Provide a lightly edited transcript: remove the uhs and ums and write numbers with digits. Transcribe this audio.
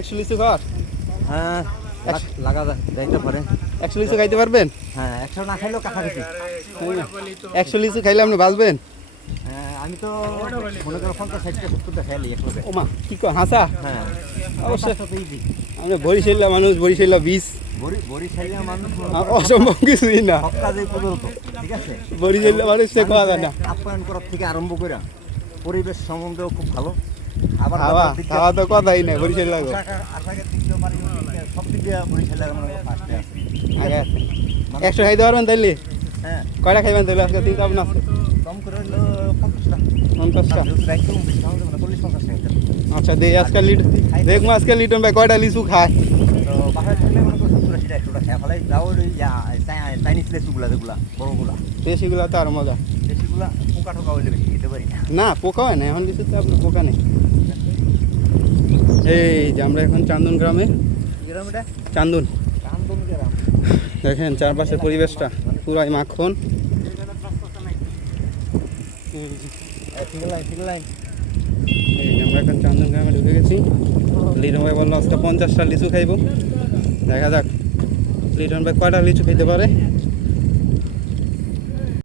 একশো লিচু খাওয়ার? হ্যাঁ লাগা যাইতে পারে। 100 লিচু খাইতে পারবেন? হ্যাঁ 100 না খাইলেও কাছাকাছি। 100 লিচু খাইলে আপনি বাঁচবেন? হ্যাঁ আমি তো মনে করো 50-60টা 70টা খাইলি একলগে। ও মা কি কয় হাসা? হ্যাঁ অবশ্যই তো ইজি। আমরা বরিশালা মানুষ, বরিশালা বীজ বরিশালের মানুষ অসম্ভব কিছুই না। সব কাজেই প্রদত্ত, ঠিক আছে? বরিশালা মানুষ সে খাওয়া যায় না। আপ্যায়ন করার থেকে আরম্ভ করে পরিবেশ সম্বন্ধেও খুব ভালো। আবার খাওয়া তো কথাই নাই বরিশাল লাগো আশাকের দিক দিয়ে পারি সব দিক দিয়ে বরিশালের মানে ফার্স্টে আছে। আগে 100 খাইতে পারবেন তাইলে? হ্যাঁ কয়টা খাইবেন তাইলে আজকে? 3 কাপ না কম করে হলো 50টা। 50টা? একদম বেশি খাওয়া যাবে না, 40-50 টাকা। আচ্ছা দেখ আজকে দেখবো আজকে লিটন ভাই কয়টা লিচু খায়। তো বাসায় থাকলে মনে করো 70-80টা 100টা খেয়ে ফেলাই। তাও ওই চাইনিজ লেচুগুলা যেগুলা বড়গুলা, দেশিগুলা তো আর মজা দেশিগুলা পোকা টোকা হইলে বেশি খেতে পারি না। না। পোকা হয় না এখন লিচুতে, আপনার পোকা নেই। এই যে আমরা এখন চান্দন গ্রামে, গ্রাম এটা চান্দন কান্দন গ্রাম। দেখেন চারপাশের পরিবেশটা পুরাই মাখন। সিঙ্গেল লাইন এই যে আমরা এখন চান্দন গ্রামে ঢুকে গেছি। লিটন ভাই বললো আজকে 50টা লিচু খাইবো। দেখা যাক লিটন ভাই কয়টা লিচু খেতে পারে।